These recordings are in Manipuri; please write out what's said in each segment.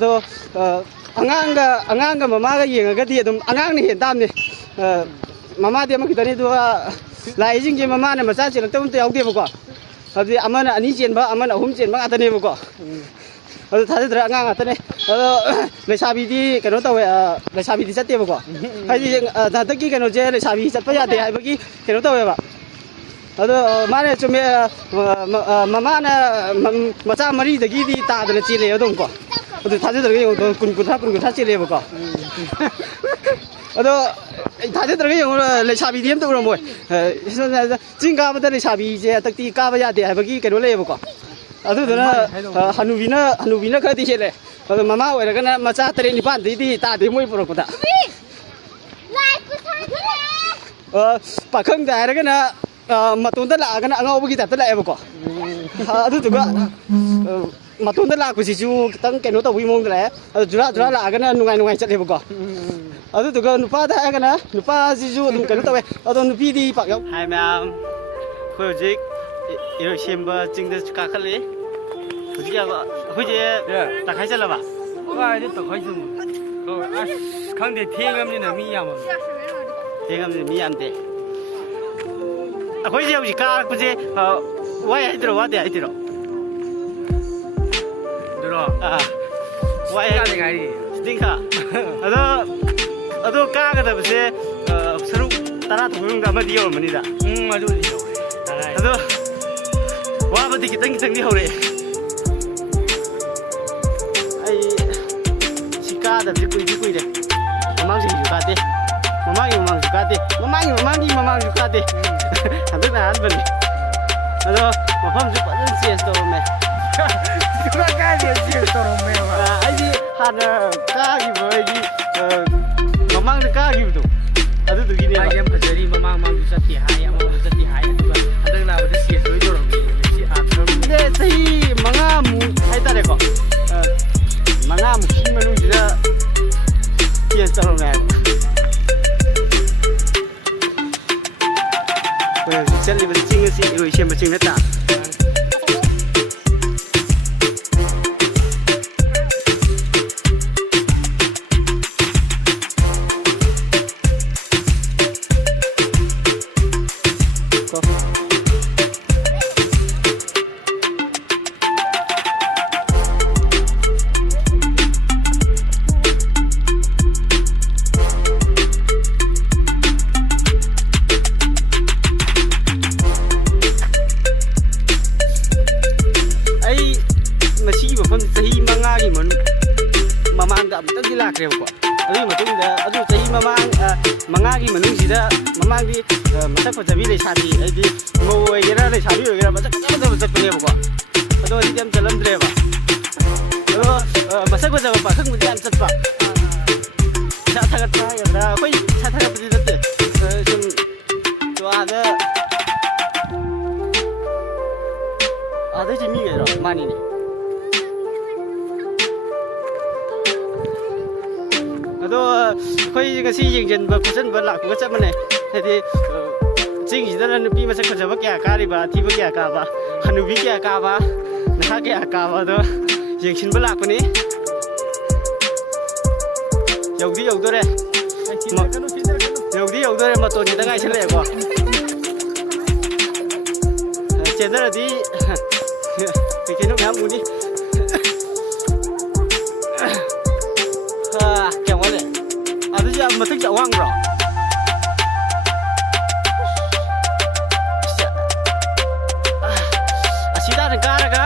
ꯑꯗꯣ ꯑꯉꯥꯡꯒ ꯃꯃꯥꯒ ꯌꯦꯡꯉꯒꯗꯤ ꯑꯗꯨꯝ ꯑꯉꯥꯡꯅ ꯍꯦꯟ ꯇꯥꯕꯅꯤ ꯃꯃꯥꯗꯤ ꯑꯃ ꯈꯤꯇꯅꯤ ꯑꯗꯨꯒ ꯂꯥꯛꯏꯁꯤꯡꯁꯦ ꯃꯃꯥꯅ ꯃꯆꯥ ꯆꯦꯜꯂꯛꯇꯕ ꯑꯝꯇ ꯌꯥꯎꯗꯦꯕꯀꯣ ꯍꯥꯏꯕꯗꯤ ꯑꯃꯅ 2 ꯆꯦꯟꯕ ꯑꯃꯅ 3 ꯆꯦꯟꯕ ꯉꯥꯛꯇꯅꯦꯕꯀꯣ ꯑꯗꯨ ꯊꯥꯖꯗ꯭ꯔꯦ ꯑꯉꯥꯡ ꯉꯥꯛꯇꯅꯦ ꯑꯗꯣ ꯂꯩꯁꯥꯕꯤꯗꯤ ꯀꯩꯅꯣ ꯇꯧꯋꯦ ꯂꯩꯁꯥꯕꯤꯗꯤ ꯆꯠꯇꯦꯕꯀꯣ ꯍꯥꯏꯗꯤ ꯍꯟꯗꯛꯀꯤ ꯀꯩꯅꯣꯁꯦ ꯂꯩꯁꯥꯕꯤ ꯆꯠꯄ ꯌꯥꯗꯦ ꯍꯥꯏꯕꯒꯤ ꯀꯩꯅꯣ ꯇꯧꯋꯦꯕ ꯑꯗꯣ ꯃꯥꯅ ꯆꯨꯝꯃꯦ ꯃꯃꯥꯅ ꯃꯆꯥ 4ꯗꯒꯤꯗꯤ ꯇꯥꯗꯅ ꯆꯦꯜꯂꯦ ꯑꯗꯨꯝ ꯀꯣ ꯑꯗꯨ ꯊꯥꯖꯗ꯭ꯔꯒ ꯌꯦꯡꯉꯣ 10 ꯆꯦꯜꯂꯦꯕꯀോ ꯑꯗꯣ ꯊꯥꯖꯗ꯭ꯔꯒ ꯌꯦꯡꯉꯣ ꯂꯩꯁꯥꯕꯤꯗꯤ ꯑꯝꯇ ꯎꯔꯝꯃꯣꯏ ꯆꯤꯡ ꯀꯥꯕꯗ ꯂꯩꯁꯥꯕꯤꯁꯦ ꯍꯟꯗꯛꯇꯤ ꯀꯥꯕ ꯌꯥꯗꯦ ꯍꯥꯏꯕꯒꯤ ꯀꯩꯅꯣ ꯂꯩꯌꯦꯕꯀꯣ ꯑꯗꯨꯗꯨꯅ ꯍꯅꯨꯕꯤꯅ ꯈꯔꯗꯤ ꯍꯦꯜꯂꯦ ꯑꯗꯣ ꯃꯃꯥ ꯑꯣꯏꯔꯒꯅ ꯃꯆꯥ 3 9ꯗꯩꯗꯤ ꯇꯥꯗꯦ ꯃꯣꯏ ꯄꯨꯔꯛꯄꯗ ꯄꯥꯈꯪꯗ ꯍꯥꯏꯔꯒꯅ ꯃꯇꯣꯟꯗ ꯂꯥꯛꯑꯒꯅ ꯑꯉꯥꯎꯕꯒꯤ ꯇꯥꯏꯞꯇ ꯂꯥꯛꯑꯦꯕꯀꯣ ꯑꯗꯨꯗꯨꯒ ꯃꯇꯣꯟꯗ ꯂꯥꯛꯄꯁꯤꯁꯨ ꯈꯤꯇꯪ ꯀꯩꯅꯣ ꯇꯧꯕꯒꯤ ꯃꯑꯣꯡꯗ ꯂꯥꯛꯑꯦ ꯑꯗꯣ ꯖꯨꯔꯥ ꯂꯥꯛꯑꯒꯅ ꯅꯨꯡꯉꯥꯏ ꯆꯠꯂꯦꯕꯀꯣ ꯑꯗꯨꯗꯨꯒ ꯅꯨꯄꯥꯗ ꯍꯥꯏꯔꯒꯅ ꯅꯨꯄꯥꯁꯤꯁꯨ ꯑꯗꯨꯝ ꯀꯩꯅꯣ ꯇꯧꯋꯦ ꯑꯗꯣ ꯅꯨꯄꯤꯗꯤ ꯄꯥꯛ ꯌꯥꯎ ꯍꯥꯏ ꯃꯌꯥꯝ ꯑꯩꯈꯣꯏ ꯍꯧꯖꯤꯛ ꯏꯔꯣꯏꯁꯦꯝꯕ ꯆꯤꯡꯗ ꯀꯥꯈꯠꯂꯤ ꯍꯧꯖꯤꯛ ꯑꯩꯈꯣꯏꯁꯦ ꯇꯪꯈꯥꯏ ꯆꯠꯂꯕ ꯀꯥꯏꯗ ꯇꯪꯈꯥꯏ ꯆꯨꯝ ꯑꯁ ꯈꯪꯗꯦ ꯊꯦꯡꯉꯕꯅꯤꯅ ꯃꯤ ꯌꯥꯝꯗꯦ ꯑꯩꯈꯣꯏꯁꯦ ꯍꯧꯖꯤꯛ ꯀꯥꯔꯛꯄꯁꯦ ꯋꯥꯏ ꯍꯥꯏꯗꯣꯏꯔꯣ ꯋꯥꯗꯦ ꯍꯥꯏꯗꯣꯏꯔꯣ ꯑꯗꯨꯔꯣ ꯋꯥꯏ ꯀꯥꯗꯉꯥꯏꯔꯤ ꯁꯤꯇꯤꯡꯈꯥ ꯑꯗꯣ ꯀꯥꯒꯗꯕꯁꯦ ꯁꯔꯨꯛ 10 ꯃꯅꯨꯡꯗ ꯑꯃꯗꯤ ꯌꯧꯔꯝꯃꯅꯤꯗ ꯑꯗꯨꯗꯤ ꯌꯧꯔꯦ ꯑꯗꯣ ꯋꯥꯕꯗꯤ ꯈꯤꯇꯪꯗꯤ ꯍꯧꯔꯛꯑꯦ ꯑꯩ ꯁꯤ ꯀꯥꯗꯕꯁꯦ ꯀꯨꯏꯔꯦ ꯃꯃꯥꯡꯁꯨ ꯀꯥꯗꯦ ꯃꯃꯥꯡꯁꯨ ꯀꯥꯗꯦ ꯃꯃꯥꯡꯁꯨ ꯀꯥꯗꯦ ꯍꯟꯗꯛꯅ ꯑꯍꯥꯟꯕꯅꯤ ꯑꯗꯣ ꯃꯐꯝꯁꯨ ꯐꯖꯅ ꯆꯦꯟꯖ ꯇꯧꯔꯝꯃꯦ ꯑꯩꯗꯤ ꯍꯥꯟꯅ ꯀꯥꯈꯤꯕ ꯍꯥꯏꯗꯤ ꯃꯃꯥꯡꯗ ꯀꯥꯈꯤꯕꯗꯣ ꯑꯗꯨꯗꯨꯒꯤꯅꯦ ꯌꯥꯝ ꯐꯖꯔꯤ ꯃꯃꯥꯡꯁꯨ ꯆꯠꯇꯦ ꯍꯥꯏ ꯑꯃꯁꯨ ꯆꯠꯇꯦ ꯍꯥꯏ ꯑꯗꯨꯒ ꯍꯟꯗꯛ ꯂꯥꯛꯕꯗ ꯆꯦꯟꯖ ꯂꯣꯏ ꯇꯧꯔꯝꯃꯤ ꯁꯤ ꯆꯍꯤ 5ꯃꯨꯛ ꯍꯥꯏꯇꯥꯔꯦꯀꯣ 5ꯃꯨꯛꯀꯤ ꯃꯅꯨꯡꯁꯤꯗ ꯆꯦꯟꯖ ꯇꯧꯔꯝꯃꯦ ꯍꯥꯏꯕ ꯑꯩꯈꯣꯏ ꯍꯧꯖꯤꯛ ꯆꯠꯂꯤꯕ ꯆꯤꯡ ꯑꯁꯤ ꯏꯔꯣꯏꯁꯦꯝꯕ ꯆꯤꯡ ꯅꯠꯇ꯭ꯔꯥ चही 5ꯒꯤ ꯃꯃꯥꯡꯗ ꯑꯃꯨꯛꯇꯪꯗꯤ ꯂꯥꯛꯈ꯭ꯔꯦꯕꯀꯣ ꯑꯗꯨꯒꯤ ꯃꯇꯨꯡꯗ ꯑꯗꯨ ꯆꯍꯤ 5ꯒꯤ ꯃꯅꯨꯡꯁꯤꯗ ꯃꯃꯥꯡꯗꯤ ꯃꯁꯛ ꯐꯖꯕꯤ ꯂꯩꯁꯥꯕꯤ ꯍꯥꯏꯗꯤ ꯃꯧ ꯑꯣꯏꯒꯦꯔꯥ ꯂꯩꯁꯥꯕꯤ ꯑꯣꯏꯒꯦꯔꯥ ꯃꯁꯛ ꯐꯖꯕ ꯆꯠꯄꯅꯦꯕꯀꯣ ꯑꯗꯣ ꯍꯧꯖꯤꯛꯇꯤ ꯌꯥꯝ ꯆꯠꯂꯝꯗ꯭ꯔꯦꯕ ꯑꯗꯣ ꯃꯁꯛ ꯐꯖꯕ ꯄꯥꯈꯪꯕꯨꯗꯤ ꯌꯥꯝ ꯆꯠꯄ ꯏꯁꯥ ꯊꯥꯒꯠꯄ ꯍꯥꯏꯒꯗ꯭ꯔꯥ ꯑꯩꯈꯣꯏ ꯏꯁꯥ ꯊꯥꯒꯠꯄꯗꯤ ꯅꯠꯇꯦ ꯁꯨꯝ ꯑꯥꯗꯩꯁꯤ ꯃꯤꯒꯩꯔꯣ ꯃꯥꯅꯤꯅꯦ ꯑꯗꯣ ꯑꯩꯈꯣꯏ ꯉꯁꯤ ꯌꯦꯡꯖꯟꯕ ꯈꯣꯠꯆꯟꯕ ꯂꯥꯛꯄꯒ ꯆꯞ ꯃꯥꯟꯅꯩ ꯍꯥꯏꯗꯤ ꯆꯤꯡꯁꯤꯗꯅ ꯅꯨꯄꯤ ꯃꯁꯛ ꯐꯖꯕ ꯀꯌꯥ ꯀꯥꯔꯤꯕ ꯑꯊꯤꯕ ꯀꯌꯥ ꯀꯥꯕ ꯍꯅꯨꯕꯤ ꯀꯌꯥ ꯀꯥꯕ ꯅꯍꯥ ꯀꯌꯥ ꯀꯥꯕ ꯑꯗꯣ ꯌꯦꯡꯁꯤꯟꯕ ꯂꯥꯛꯄꯅꯤ ꯌꯧꯗꯣꯔꯦ ꯃꯇꯣꯟꯁꯤꯗ ꯉꯥꯏꯁꯜꯂꯛꯑꯦꯀꯣ ꯆꯦꯟꯗꯔꯗꯤ ꯀꯩꯅꯣ ꯃꯌꯥꯝ ꯎꯅꯤ ꯀꯌꯥꯝ ꯋꯥꯠꯂꯦ ꯑꯗꯨꯁꯨ ꯃꯊꯛꯁꯦ ꯑꯋꯥꯡꯕ꯭ꯔꯣ ꯑꯁꯤ ꯇꯥꯅ ꯀꯥꯔꯒ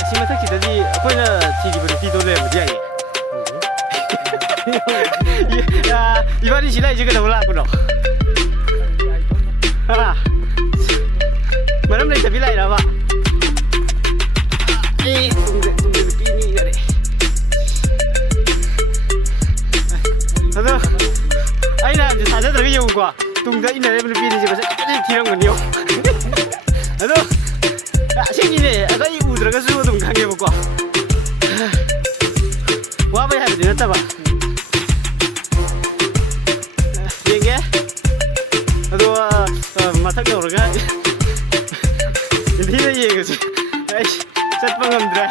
ꯑꯁꯤ ꯃꯊꯛꯁꯤꯗꯗꯤ ꯑꯩꯈꯣꯏꯅ ꯊꯤꯔꯤꯕ ꯅꯨꯄꯤꯗꯣ ꯂꯩꯔꯝꯕꯗꯤ ꯌꯥꯏꯌꯦ 이발이 지나 이제 그냥 올라왔구나. Mana boleh tapi lain apa? Tunggu ini ni. Aduh, ai na je saja terus yang gua. Tunggu ini ada lebih ni je pasal ini tirang gini yo. Aduh, sini ni ada ibu terus suruh tunggu kan dia buka. Wah apa ya dia nak apa? Yenge, aduh mata kau orang ini ni yenge sih. Set pengam dra.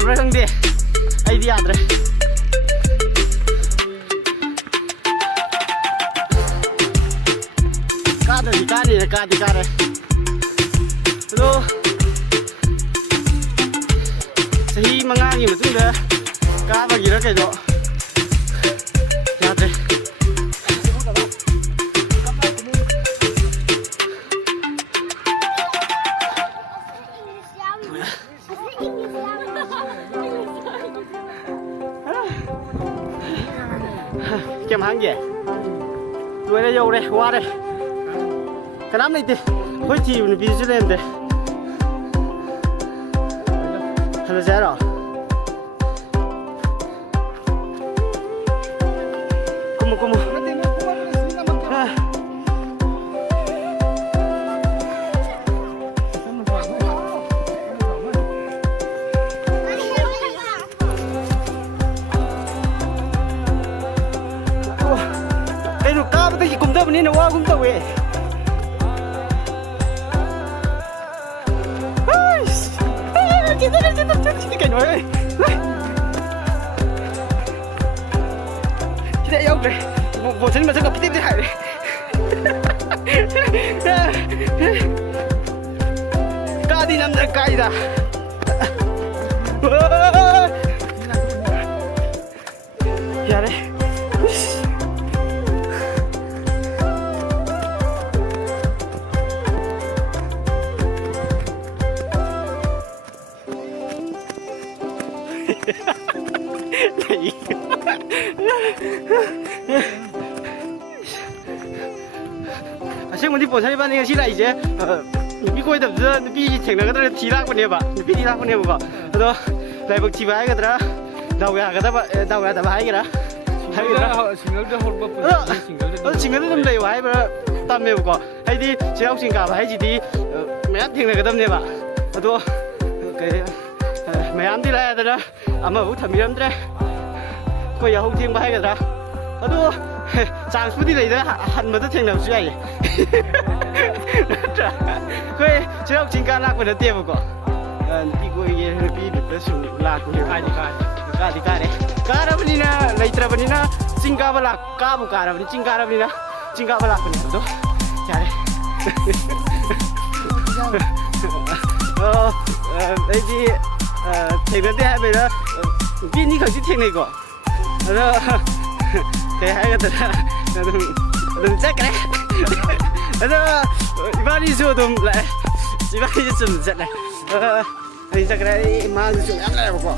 ꯌꯥꯗꯕ꯭ꯔꯥ ꯈꯪꯗꯦ ꯑꯩꯗꯤ ꯌꯥꯗ꯭ꯔꯦ 까더니 까리네 까디 까래 그래도 자히 망강이 무슨데 까박이라 해도 야돼 kem hàng gì đuôi nó vô đây qua đây cái đám này thì hơi chịu nó bị chứ lên đây hay là sao rồi como đây nó cao tới gì cũng đâu nên nó qua cũng đâu vậy cái cảnh ơi chị đây ông này một thân mà sẽ gặp tiếp theo này ca đi nằm ra cay ra giờ đây 신문이 보살이 반응이 싫어 이제 미국에 답서 비 생각하더라 뒤라고 내봐 비 뒤라고 내봐 그래도 라이브 TV 하거더라 나오야 봐 하기라 싱글도 홀버 싱글도 좀 돼요 하이버 땀에 보고 하이디 제학생가 봐 하이디 매한 생각하던 내봐 그래도 그 매한 뒤라야더라 아마 못 하미람들아 거기 홍팅 봐 하거더라 그래도 장수들이 레이더 한 번도 생각없이 아예 그래 제가 진짜 나고는 때보고 이거 이게 비비스 라고 가디 가라버니나 레이트라버니나 징가발라 까부 가라버니 징가라버니나 징가발라버니 또 잘해 이제 퇴근때 하면은 비니 같이 퇴근이고 thế hay cái đừng chắc đấy đó iban đi xuống tụm lại iban đi xuống giật này thì chắc đấy mang đi xuống em lại một quả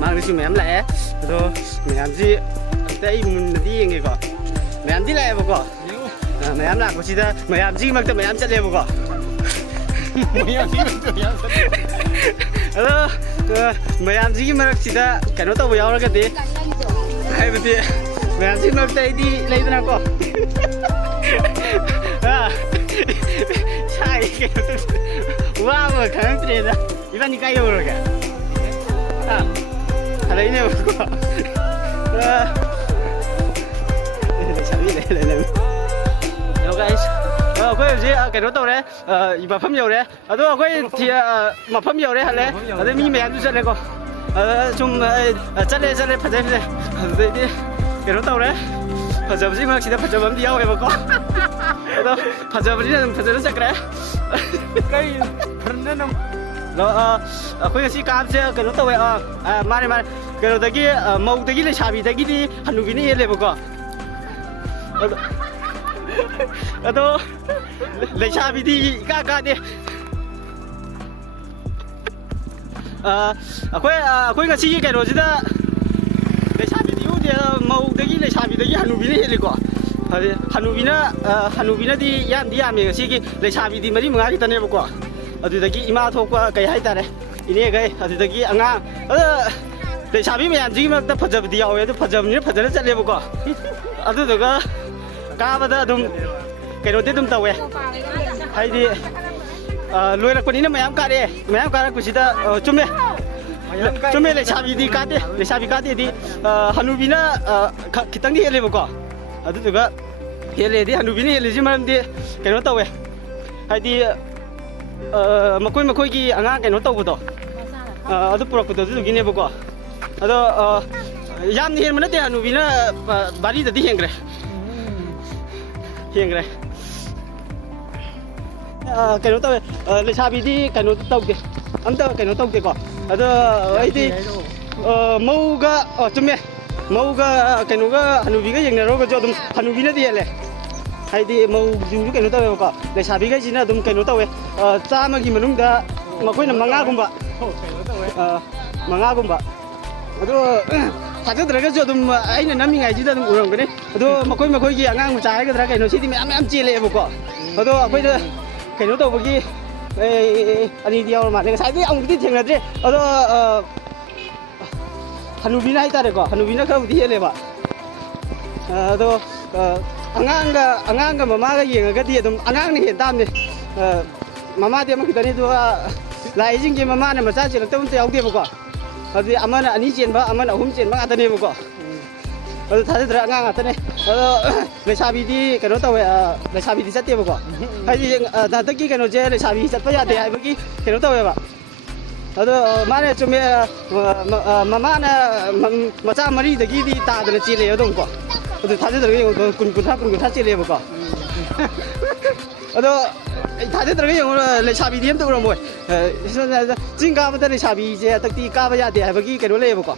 mang đi xuống em lại rồi mình làm gì đây mình đi nghe quả mình làm gì lại một quả mình làm lại một gì đó mình làm gì mà tự mình làm chắc lên một quả mình làm gì mà tự mình làm đó mình làm gì mà chỉ là cái nó tao vừa rồi cái gì hay vậy thì mình xin lỗi tay đi lấy nó co sai cái wow mà kháng tiền đó 이번 니까 이거 그러게 đây nè co chẳng biết đây này hello guys quay gì cái đó tao đấy mà phẩm dầu đấy tôi quay thì mà phẩm dầu đấy hả đấy ở đây mi mẹ ăn chút này co 좀 잘래 파자래 근데 cái đó tàu đấy 파자버지 막 진짜 파자버지 야오 해볼까 너 파자버지는 파자를 chắc đấy cái phần nó nó khối sĩ cam xe cái đó tàu vậy mari cái đó cái màu cái này xài cái đi hàn quốc này lấy 볼까 đó lấy xài đi cả đi akwai ngasi cái rồi đó để xài video thì màu đấy xài đấy Hanubina hết rồi Hanubina đi yam mình ngasi cái để xài video mấy người ta này bao quát ở đây cái ima thô qua cái hay ta đấy ini cái ở đây cái anh à để xài mình làm gì mà ta phát ra video vậy ta phát ra rất là bao quát ở đây cái cá bây giờ đúng cái đó đúng tàu vậy hay đi lôi ra con ini mayam ka kusida chome le chabi di ka de di Hanubina kitang di hele bako adu duga hele di Hanubina hele ji maram di keno tawe hai di ꯃꯈꯣꯏꯒꯤ ꯑꯉꯥꯡ ꯀꯩꯅꯣ ꯇꯧꯕꯗꯣ ꯑꯗꯨ ꯄꯨꯔꯛꯄꯗꯣ ꯑꯗꯨꯗꯨꯒꯤꯅꯦꯕꯀꯣ ꯑꯗꯣ ꯌꯥꯝꯅ ꯍꯦꯟꯕ ꯅꯠꯇꯦ ꯍꯅꯨꯕꯤꯅ ꯕꯥꯔꯤꯗꯗꯤ ꯍꯦꯟꯈ꯭ꯔꯦ ꯀꯩꯅꯣ ꯇꯧꯋꯦ ꯂꯩꯁꯥꯕꯤꯗꯤ ꯀꯩꯅꯣ ꯇꯧꯗꯦ ꯑꯝꯇ ꯀꯩꯅꯣ ꯇꯧꯗꯦꯀꯣ ꯑꯗꯣ ꯑꯩꯗꯤ ꯃꯧꯒ ꯆꯨꯝꯃꯦ ꯃꯧꯒ ꯀꯩꯅꯣꯒ ꯍꯅꯨꯕꯤꯒ ꯌꯦꯡꯅꯔꯨꯔꯒꯁꯨ ꯑꯗꯨꯝ ꯍꯅꯨꯕꯤꯅꯗꯤ ꯍꯦꯜꯂꯦ ꯍꯥꯏꯗꯤ ꯃꯧꯁꯤꯡꯁꯨ ꯀꯩꯅꯣ ꯇꯧꯋꯦꯕꯀꯣ ꯂꯩꯁꯥꯕꯤꯈꯩꯁꯤꯅ ꯑꯗꯨꯝ ꯀꯩꯅꯣ ꯇꯧꯋꯦ ꯆꯥꯝꯃꯒꯤ ꯃꯅꯨꯡꯗ ꯃꯈꯣꯏꯅ ꯃꯉꯥꯒꯨꯝꯕ ꯑꯗꯣ ꯊꯥꯖꯗ꯭ꯔꯒꯁꯨ ꯑꯗꯨꯝ ꯑꯩꯅ ꯅꯝꯃꯤꯉꯩꯁꯤꯗ ꯑꯗꯨꯝ ꯎꯔꯝꯒꯅꯤ ꯑꯗꯣ ꯃꯈꯣꯏꯒꯤ ꯑꯉꯥꯡ ꯃꯆꯥ ꯍꯥꯏꯒꯗ꯭ꯔꯥ ꯀꯩꯅꯣ ꯁꯤꯗꯤ ꯃꯌꯥꯝ ꯆꯦꯜꯂꯛꯑꯦꯕꯀꯣ ꯑꯗꯣ ꯑꯩꯈꯣꯏꯗ ꯀꯩꯅꯣ ꯇꯧꯕꯒꯤ ꯑꯅꯤꯗꯤ ꯌꯥꯎꯔ ꯃꯥꯜꯂꯦ ꯉꯁꯥꯏꯗꯤ ꯑꯃꯨꯛꯇꯤ ꯊꯦꯡꯅꯗ꯭ꯔꯦ ꯑꯗꯣ हनुबीना हाइतारेको हनुबीना खरबुदी हेलेबा अदो अंगांगा ममागा येंगगदी अदुम अंगांगने हेन तामने ममादे अमा खितनी दुआ लाइजिंगे ममाने मचा चेलक्तम त याउदेबको अदि अमना अनि चेनबा अमना अहुम चेनबा आतनेबको अदो थाजद्रा अंगांग आतने अदो लेसाबीदी कनो तवे लेसाबीदी चतेबको हाइदि दातकी कनो जे लेसाबी चतपा यादे हाइबगी कनो तवेबा अदो माने चुमे ममाना मचा मरीदगी तादने चेले अदुमको अदो थाजद्रा कुन चेलेबको अदो थाजद्रा यंग लेसाबीदी हम तोरमोय चिंग काबदा लेसाबीजे तक्ति काबा यादे हाइबगी कनो लेबको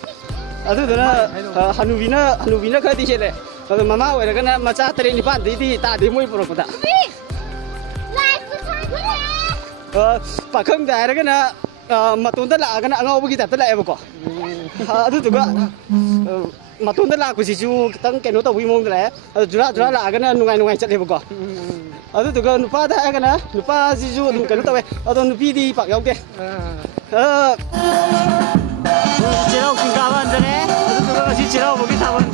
अदुदना हनुबीना खदि हेले अदो ममा ओइरगना मचा तरे निपान दी तादे मोय पुरकदा पाखंग दायरगना मतोंदा लागना अंगावगी ताता लाएबको अदुदुगा मतोंदा लाकुसिजु खतंग केनो तबुई मोंग लाए जुरा लागना नुगाई चलेबको अदुदुगा नुपादा हागना नुपासिजु अदुम केनो तवे अदो नुपीदी पाक याउदे चिराव किंगाबा अंदरे अदुदुगा मसी चिराव बगी थाबन